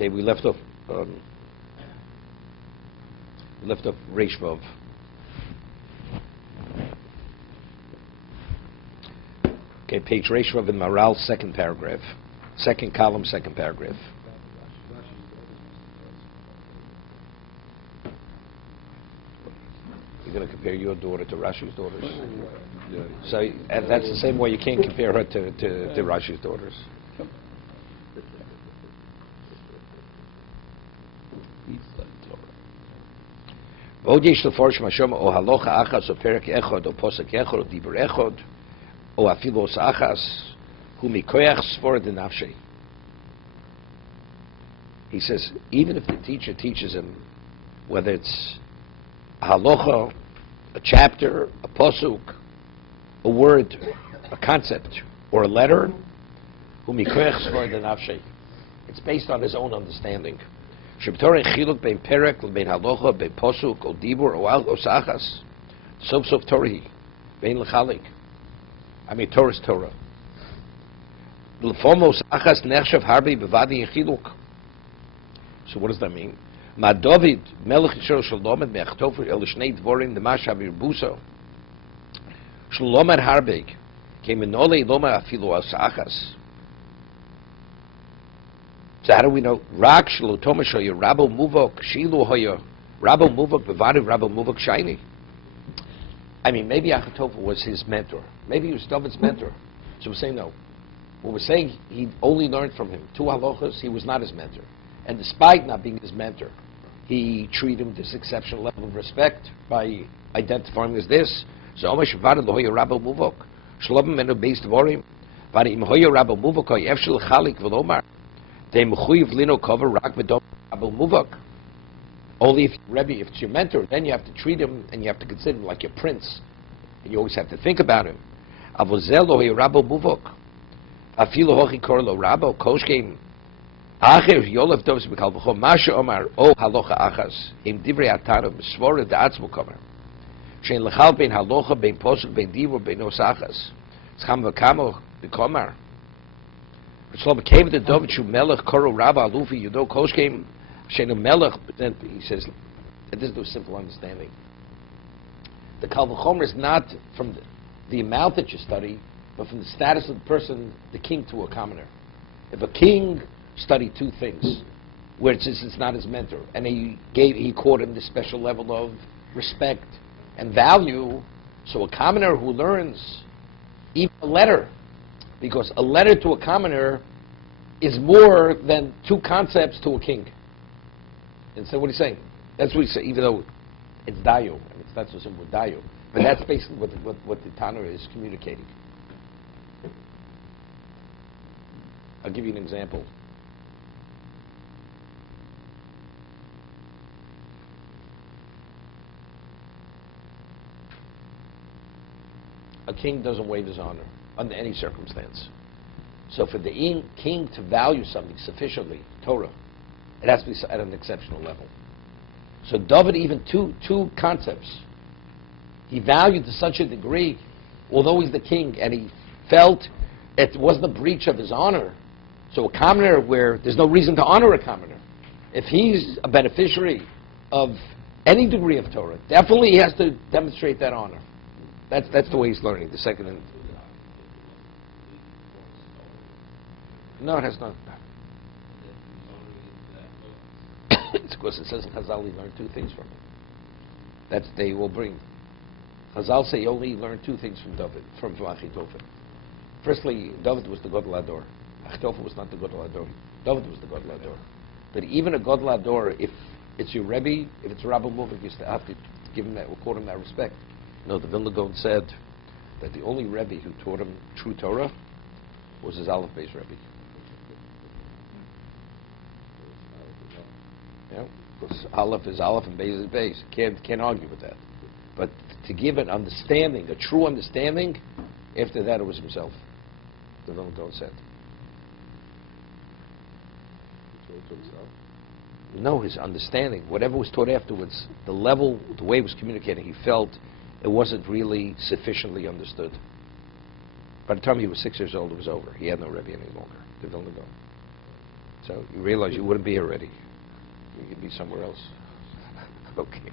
Okay, we left off Reish Vav. Okay, page Reish Vav in Maharal, second paragraph. Second column, second paragraph. You're going to compare your daughter to Rashi's daughters? Yeah. So, and that's the same way you can't compare her to Rashi's daughters. ועוד יש לפרש משום או הלכה אחת או פרק אחד או פוסק אחד או דיבר אחד או אפילו אחס הוא מכוח סבור דנפשי. He says, even if the teacher teaches him, whether it's a halacha, a chapter, a posuk, a word, a concept, or a letter, hu mikoyach svar denafshei. It's based on his own understanding. Shebtorah chiluk bein perek, bein halacha, bein posuk, o dibur, o al osachas. Sof sof Torah, bein lechalik. I mean, Torah is Torah. L'fom osachas nechshav harbi bevadi in chiluk. So what does that mean? Ma David melech Yisrael shalomed me'achtofer el shnei dvorim demash havir buso. Shalomed harbeg kemenole loma afilu asachas. So how do we know? Rak shalotoma shoyer Rabbo Muvok shilu hoyer Rabbo Muvok bevadiv Rabbo Muvok shiny. I mean, maybe Achitophel was his mentor. Maybe he was David's mentor. So we're saying no. When we're saying he only learned from him 2 halachas, he was not his mentor. And despite not being his mentor, he treated him with this exceptional level of respect by identifying him as this. So, Omesh Vada Lohoya Rabbo Muvok, Shlobim Menu Beis Dvorim, Vada Im Hoya Rabbo Muvok, Efshel Chalik Velomar, Te Mechuyev Lino Cover Rak Vedom Rabbo Muvok. Only if Rebbe, if it's your mentor, then you have to treat him and you have to consider him like your prince. And you always have to think about him. Avozel Lohoya Rabbo Muvok, Afilo Hochi Korlo Rabbo, Koshkeim, Acher Yolef Dovs Mikal V'chom Masha Omar O Halocha Achas Im Divrei Atarim Svora Da'atzmo Komer Shein Lechal Bein Halocha Bein Posuk Bein Divor Bein Osachas Tzcham V'kamo B'komer Shlo B'kev the David Shu Melech Koro Rabba Alufi Yudo Koshkeim Shein Melech. Then he says, this is a simple understanding. The Kal V'chomer is not from the amount that you study, but from the status of the person, the king to a commoner. If a king studied 2 things, where it says it's not his mentor, and he caught him this special level of respect and value. So a commoner who learns even a letter, because a letter to a commoner is more than 2 concepts to a king. And so what he's saying, that's what he's saying, even though it's dayo, it's not so simple dayo, but that's basically what the Tanur is communicating. I'll give you an example. A king doesn't waive his honor under any circumstance. So for the king to value something sufficiently, Torah, it has to be at an exceptional level. So David, even two concepts, he valued to such a degree, although he's the king, and he felt it wasn't a breach of his honor. So a commoner, where there's no reason to honor a commoner, if he's a beneficiary of any degree of Torah, definitely he has to demonstrate that honor. That's the way he's learning. The second, no, it has not. It's because it says in Chazal he learned 2 things from him. That's they will bring. Chazal say he only learned 2 things from David, from Achitophel. Firstly, David was the Gadol Hador. Achitophel was not the Gadol Hador. David was the Gadol Hador. But even a Gadol Hador, if it's your Rebbe, if it's Rabbi Muvik, you have to give him that, accord him that respect. No, the Vilna Gaon said that the only Rebbe who taught him true Torah was his Aleph Beis Rebbe. Yeah, because Aleph is Aleph and Beis is Beis. Can't argue with that. But to give an understanding, a true understanding, after that it was himself. The Vilna Gaon said. No, his understanding, whatever was taught afterwards, the level, the way it was communicated, he felt it wasn't really sufficiently understood. By the time he was 6 years old, it was over. He had no Rebbe any longer. The Vilna Gaon. So you realize you wouldn't be here already. You'd be somewhere else. Okay.